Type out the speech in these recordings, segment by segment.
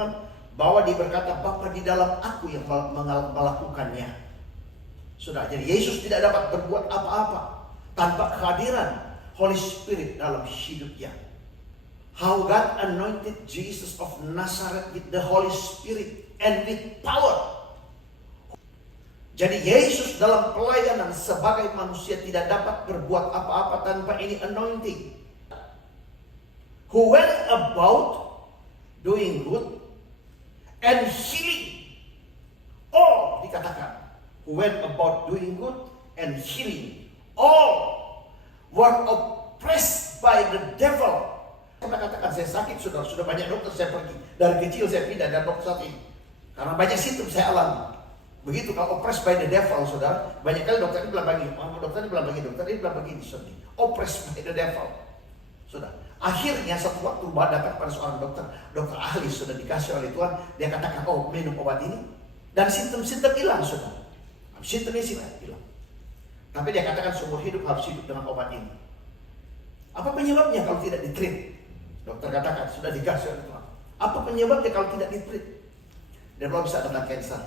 Tuhan, bahwa dia berkata, Bapa di dalam aku yang melakukannya. Sudah, jadi Yesus tidak dapat berbuat apa-apa tanpa kehadiran Holy Spirit dalam hidupnya. How God anointed Jesus of Nazareth with the Holy Spirit and with power. Jadi Yesus dalam pelayanan sebagai manusia tidak dapat berbuat apa-apa tanpa ini anointing. Who went about doing good and healing. All dikatakan. Who went about doing good and healing. All were oppressed by the devil. Saya katakan saya sakit, sudah banyak dokter saya pergi. Dari kecil saya pindah dan dokter saat ini. Karena banyak simptom saya alami. Begitu kalau oppressed by the devil, saudara. Banyak kali dokter ini bilang begini, dokter ini bilang begini, dokter ini bilang begini. Oppressed by the devil. Sudah. Akhirnya satu waktu datang pada seorang dokter ahli sudah dikasih oleh Tuhan. Dia katakan, oh minum obat ini. Dan simptom-simptom hilang, saudara. Simptomnya hilang. Tapi dia katakan seumur hidup harus hidup dengan obat ini. Apa penyebabnya kalau tidak ditreat? Dokter katakan sudah dikasih oleh Tuhan. Apa penyebabnya kalau tidak ditreat? Dia belum bisa kena cancer.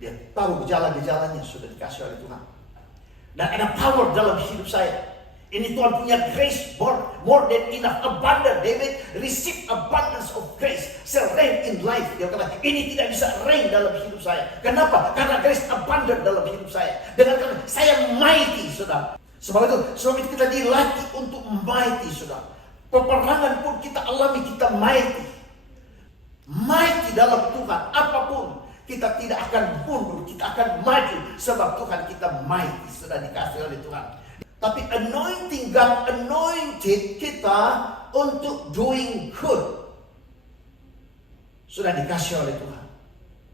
Dia tahu gejala-gejalanya sudah dikasih oleh Tuhan. Dan ada power dalam hidup saya. Ini Tuhan punya grace more than enough, abundant. David receive abundance of grace, shall reign in life. Dia kata ini tidak bisa reign dalam hidup saya. Kenapa? Karena grace abundant dalam hidup saya. Dengan karena saya mighty, saudara. Sebab itu kita dilatih untuk mighty, saudara. Peperangan pun kita alami, kita mighty. Mighty dalam Tuhan, apapun. Kita tidak akan mundur, kita akan maju. Sebab Tuhan kita mighty, sudah dikasih oleh Tuhan. Tapi anointing, God anointed kita untuk doing good. Sudah dikasih oleh Tuhan.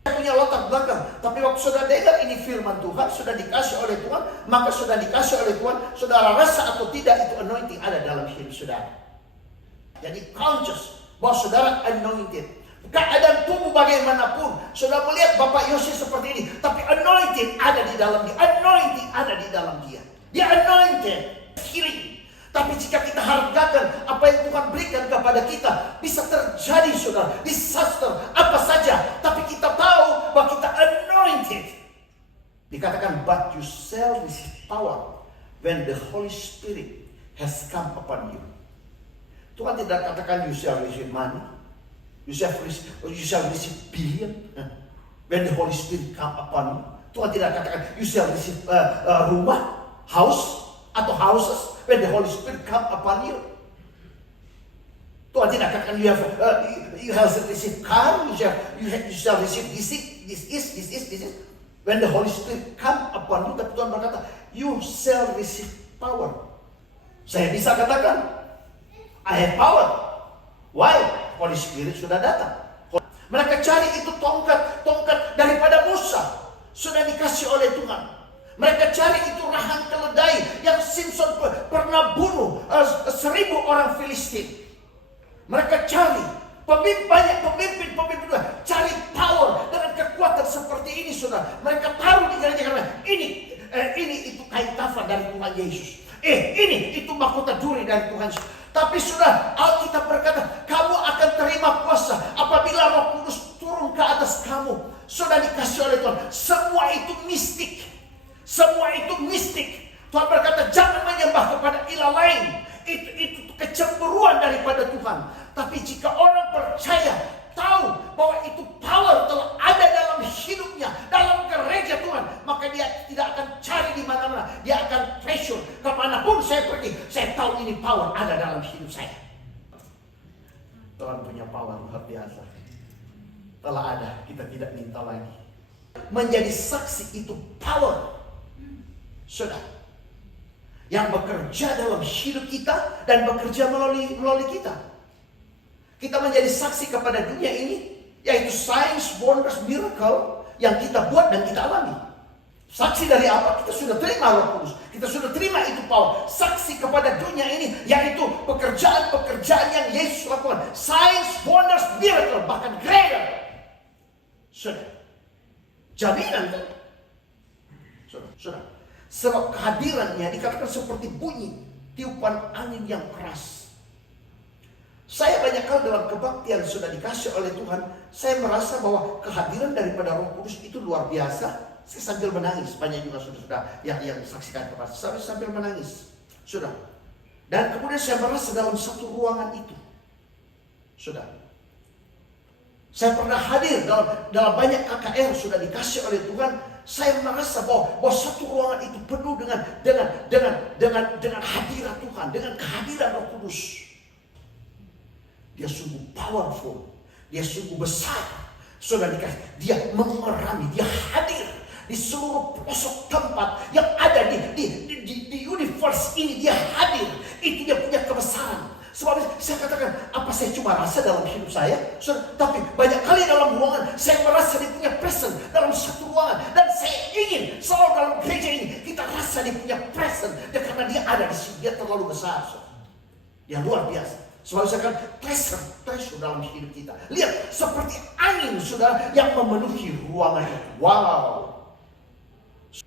Saya punya latar belakang, tapi waktu sudah dengar ini firman Tuhan, sudah dikasih oleh Tuhan, maka sudah dikasih oleh Tuhan, saudara rasa atau tidak itu anointing ada dalam hidup saudara. Jadi conscious bahwa saudara anointed. Keadaan tubuh bagaimanapun, saudara melihat Bapak Yosef seperti ini, tapi anointing ada di dalam dia. Anointing ada di dalam dia. Dia anointed, healing. Tapi jika kita hargakan apa yang Tuhan berikan kepada kita, bisa terjadi saudara, disaster, apa saja. Tapi kita tahu bahwa kita anointed. Dikatakan, but you shall receive power when the Holy Spirit has come upon you. Tuhan tidak katakan you shall receive money, you shall receive billion when the Holy Spirit come upon you. Tuhan tidak katakan you shall receive rumah, house atau houses when the Holy Spirit come upon you. Tuhan tidak katakan you have receive car, you shall receive this is. When the Holy Spirit come upon you, tapi Tuhan berkata you shall receive power. Saya bisa katakan I have power. Why? Holy Spirit sudah datang. Mereka cari itu tongkat daripada Musa, sudah dikasih oleh Tuhan. Mereka cari itu rahang keledai yang Simpson pernah bunuh 1000 orang Filistin. Mereka cari banyak pemimpin cari power dengan kekuatan seperti ini, saudara. Mereka taruh di gereja karena ini itu kain kafan dari Tuhan Yesus. Ini itu mahkota duri dari Tuhan Yesus. Tapi sudah Alkitab berkata, kamu akan terima kuasa apabila Roh Kudus turun ke atas kamu. Sudah dikasih oleh Tuhan. Semua itu mistik. Tuhan berkata, jangan menyembah kepada ilah lain. Itu kecemburuan daripada Tuhan. Tapi jika orang percaya, tahu bahwa itu power telah ada dalam hidupnya, dalam gereja Tuhan, maka dia tidak akan cari di mana-mana. Dia akan treasure kemanapun saya pergi. Saya tahu ini power ada dalam hidup saya. Tuhan punya power luar biasa. Telah ada, kita tidak minta lagi. Menjadi saksi itu power. Sudah. Yang bekerja dalam hidup kita dan bekerja melalui kita. Kita menjadi saksi kepada dunia ini, yaitu signs, wonders, miracle yang kita buat dan kita alami. Saksi dari apa? Kita sudah terima Roh Kudus. Kita sudah terima itu power. Saksi kepada dunia ini, yaitu pekerjaan-pekerjaan yang Yesus lakukan. Signs, wonders, miracle, bahkan greater. Sudah. Jaminan kan? Sudah. Sebab kehadirannya dikatakan seperti bunyi tiupan angin yang keras. Saya banyak kali dalam kebaktian sudah dikasih oleh Tuhan, saya merasa bahwa kehadiran daripada Roh Kudus itu luar biasa. Saya sambil menangis, banyak juga sudah yang saksikan kepada saya sambil menangis, sudah. Dan kemudian saya merasa dalam satu ruangan itu, sudah. Saya pernah hadir dalam banyak KKR sudah dikasih oleh Tuhan. Saya merasa bahwa satu ruangan itu penuh dengan hadirat Tuhan, dengan kehadiran Roh Kudus. Dia sungguh powerful, dia sungguh besar. Sudah dikasih, dia mengerami, dia hadir di seluruh pelosok tempat yang ada di universe ini. Dia hadir, itu dia punya kebesaran. Sebab saya katakan, apa saya cuma rasa dalam hidup saya? Tapi banyak kali dalam ruangan saya merasa dia punya presence dalam satu ruangan. Dan saya ingin selalu dalam gereja ini kita rasa dia punya presence. Dan karena dia ada di sini, dia terlalu besar. Dia luar biasa. Sebab saya katakan treasure dalam hidup kita. Lihat, seperti angin saudara yang memenuhi ruangan itu. Wow.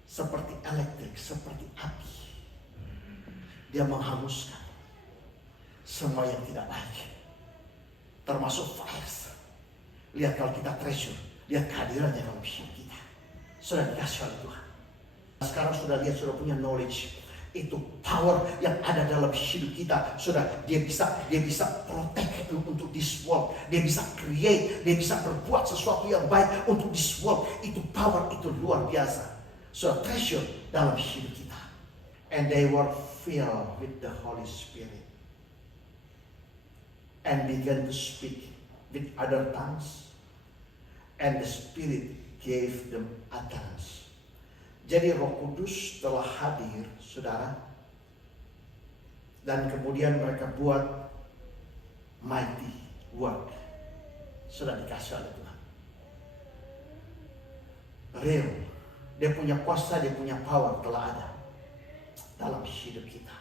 Seperti elektrik, seperti api. Dia menghanguskan semua yang tidak baik, termasuk fire. Lihat kalau kita treasure, lihat kehadirannya dalam hidup kita. Sudah dikasih oleh Tuhan. Sekarang sudah lihat, sudah punya knowledge. Itu power yang ada dalam hidup kita. Sudah, dia bisa protect untuk this world. Dia bisa create, dia bisa berbuat sesuatu yang baik untuk this world. Itu power, itu luar biasa. Sudah treasure dalam hidup kita. And they were filled with the Holy Spirit and began to speak with other tongues, and the Spirit gave them utterance. Jadi Roh Kudus telah hadir, saudara, dan kemudian mereka buat mighty work. Sudah dikasih oleh Tuhan. Real, dia punya kuasa, dia punya power telah ada dalam hidup kita.